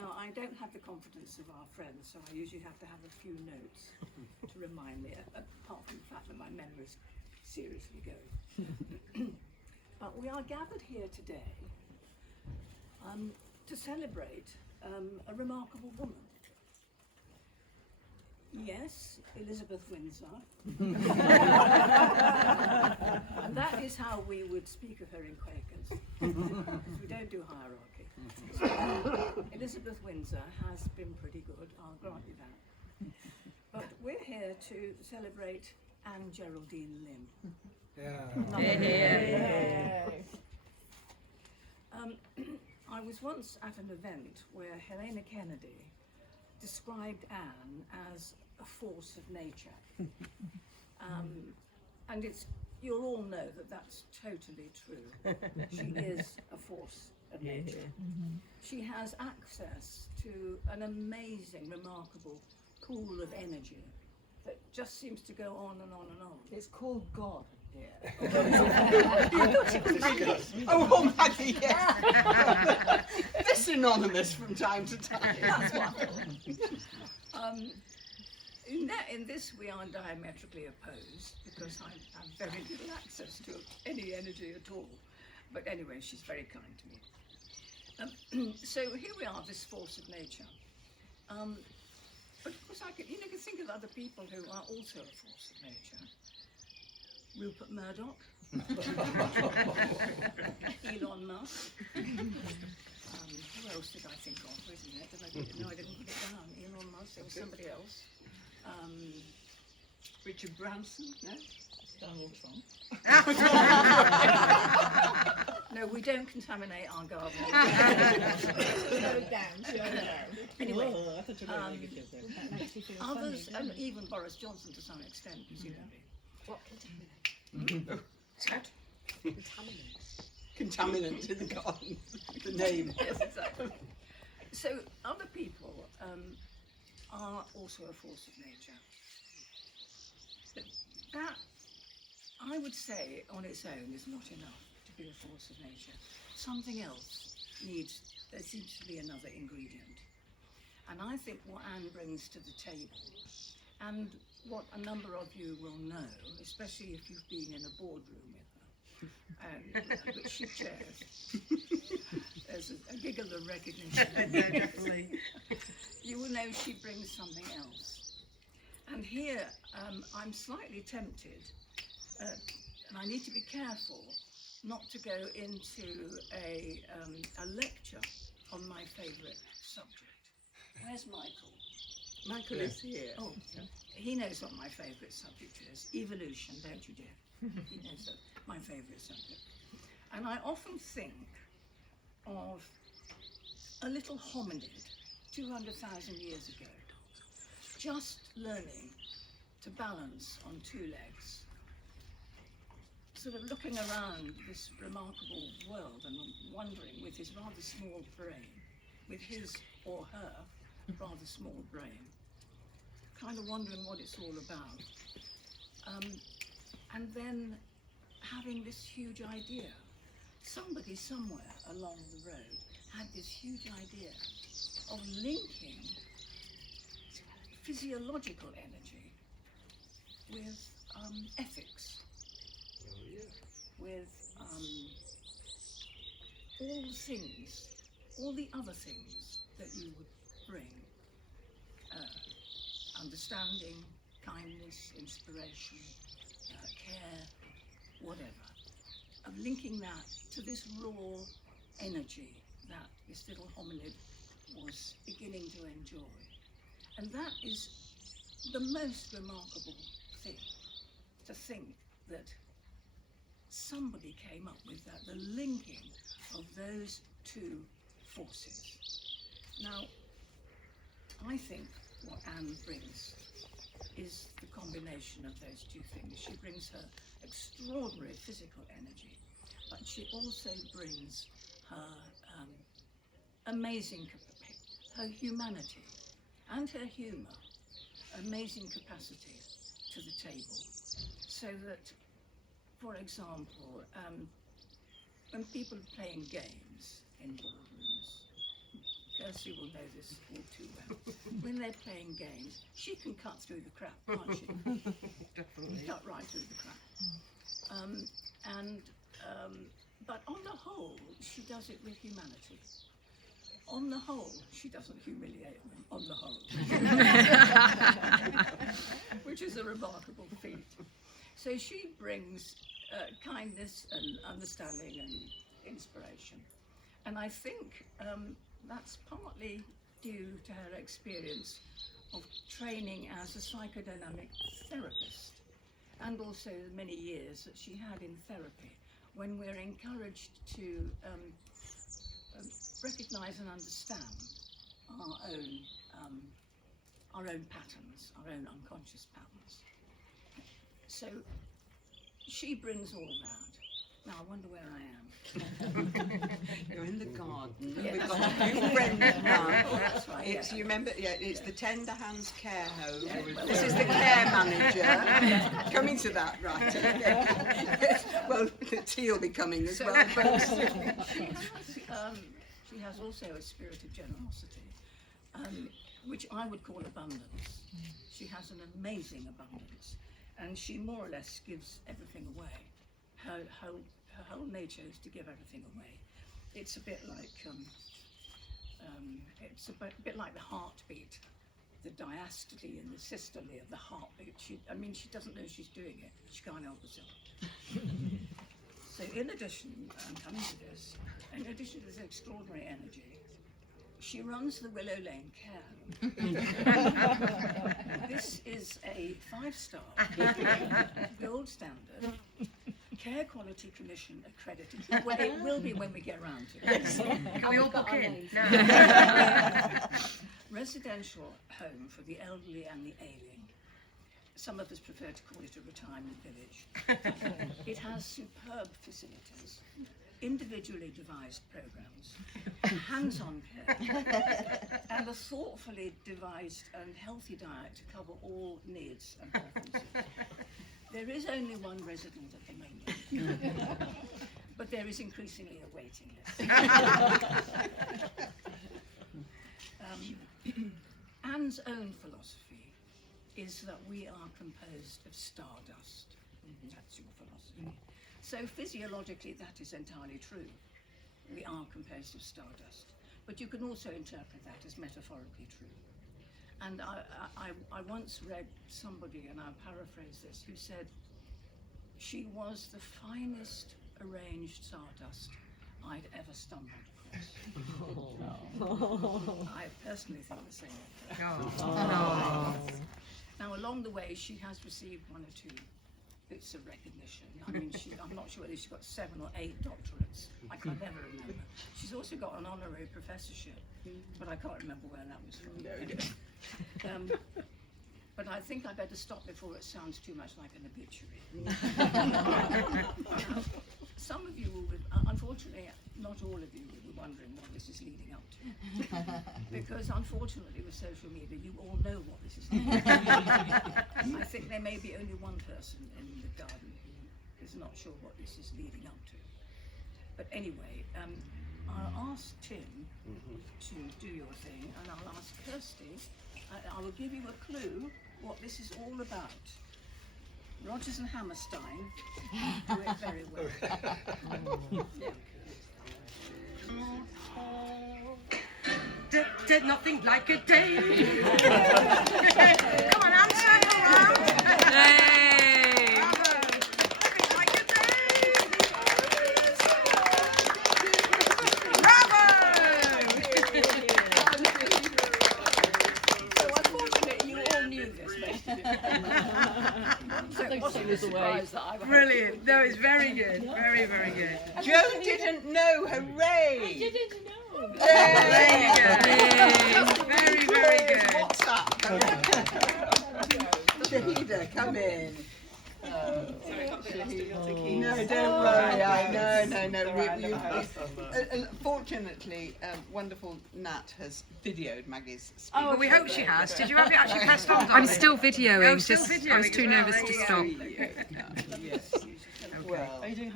Now, I don't have the confidence of our friends, so I usually have to have a few notes to remind me, apart from the fact that my memory is seriously going. But we are gathered here today to celebrate a remarkable woman. Yes, Elizabeth Windsor. And that is how we would speak of her in Quakers. We don't do hierarchy. So, Elizabeth Windsor has been pretty good, I'll grant you that. But we're here to celebrate Anne Geraldine Lim. I was once at an event where Helena Kennedy described Anne as a force of nature. And you'll all know that that's totally true. She is a force of nature. She has access to an amazing, remarkable pool of energy that just seems to go on and on and on. It's called God. Oh, Maggie, yes. They're synonymous from time to time. That's one. In this we are diametrically opposed because I have very little access to any energy at all. But anyway, she's very kind to me. So here we are, this force of nature. But of course I can think of other people who are also a force of nature. Rupert Murdoch, Elon Musk. Who else did I think of? Isn't it? I didn't put it down. Elon Musk. There was somebody else. Richard Branson, no? Donald Trump. No, we don't contaminate our garden. Slow it down. Anyway, That makes me feel others, funny, and even Boris Johnson to some extent, presumably. What contaminant? Contaminant in the garden. The name. Yes, exactly. So other people are also a force of nature. But that, I would say, on its own is not enough to be a force of nature. Something else there seems to be another ingredient. And I think what Anne brings to the table, and what a number of you will know, especially if you've been in a boardroom with her, which she chairs. There's a giggle of recognition. Definitely. You will know she brings something else. And here, I'm slightly tempted, and I need to be careful not to go into a lecture on my favourite subject. Where's Michael? Michael is here. Oh, he knows what my favourite subject is. Evolution, don't you, dear? He knows that, my favourite subject. And I often think of a little hominid 200,000 years ago, just learning to balance on two legs, sort of looking around this remarkable world and wondering with his rather small brain, with his or her rather small brain, kind of wondering what it's all about. And then having this huge idea. Somebody somewhere along the road had this huge idea of linking physiological energy with ethics, with all the things, all the other things that you would bring. Understanding, kindness, inspiration, care, whatever. Of linking that to this raw energy that this little hominid was beginning to enjoy. And that is the most remarkable thing, to think that somebody came up with that, the linking of those two forces. Now, I think what Anne brings is the combination of those two things. She brings her extraordinary physical energy, but she also brings her amazing, her humanity and her humour, amazing capacity to the table. So that, for example, when people are playing games in boardrooms, Kirsty will know this all too well. When they're playing games, she can cut through the crap, can't she? Definitely. Cut right through the crap. But on the whole, she does it with humanity. On the whole, she doesn't humiliate them, on the whole. Which is a remarkable feat. So she brings kindness and understanding and inspiration. And I think that's partly due to her experience of training as a psychodynamic therapist, and also the many years that she had in therapy, when we're encouraged to recognise and understand our own patterns, our own unconscious patterns. So she brings all that. Now I wonder where I am. You're in the garden. Yeah, We've that's got a right. new friend now. Oh, that's right, It's, yeah. you remember, yeah, it's the Tender Hands Care Home. Yeah, well, This is the care manager. Coming to that, right. Yes, well, the tea will be coming as well. She has also a spirit of generosity, which I would call abundance. She has an amazing abundance, and she more or less gives everything away. Her whole nature is to give everything away. It's a bit like bit like the heartbeat, the diastole and the systole of the heartbeat. She doesn't know she's doing it, but she can't help herself. So in addition, coming to this, in addition to this extraordinary energy, she runs the Willow Lane Care Home. This is a 5-star, gold standard, Care Quality Commission accredited. Well, it will be when we get round to it. Can we all book in? No. Residential home for the elderly and the ailing. Some of us prefer to call it a retirement village. It has superb facilities, individually devised programs, hands-on care, and a thoughtfully devised and healthy diet to cover all needs and preferences. There is only one resident at the moment, but there is increasingly a waiting list. Anne's own philosophy is that we are composed of stardust. That's your philosophy. So physiologically, that is entirely true. We are composed of stardust. But you can also interpret that as metaphorically true. And I once read somebody, and I'll paraphrase this, who said, she was the finest arranged stardust I'd ever stumbled across. I personally think the same. Now, along the way, she has received 1 or 2 bits of recognition. I mean, I'm not sure whether she's got 7 or 8 doctorates. I can never remember. She's also got an honorary professorship, but I can't remember where that was from. But I think I better stop before it sounds too much like an obituary. Some of you will be, unfortunately, not all of you will be wondering what this is leading up to. Because unfortunately with social media, you all know what this is leading up to. I think there may be only one person in the garden who is not sure what this is leading up to. But anyway, I'll ask Tim to do your thing, and I'll ask Kirsty, I will give you a clue what this is all about. Rodgers and Hammerstein do it very well. Did nothing like a day. Come on, answer. Hey. Nothing like a day. Bravo. So unfortunately, you all knew this, most of you. So it wasn't a surprise that I was. Brilliant. No, it's very good. Very, very good. Joe didn't know, hooray! Didn't know. There you go. Very, very good. What's up? Shahida, come in. No, don't worry. No. Fortunately, wonderful Nat has videoed Maggie's speech. Oh, we hope she has. Did you have it actually pressed on? I'm still videoing. Oh, still just videoing I was too as well. nervous There to you stop. go. Yes. Well.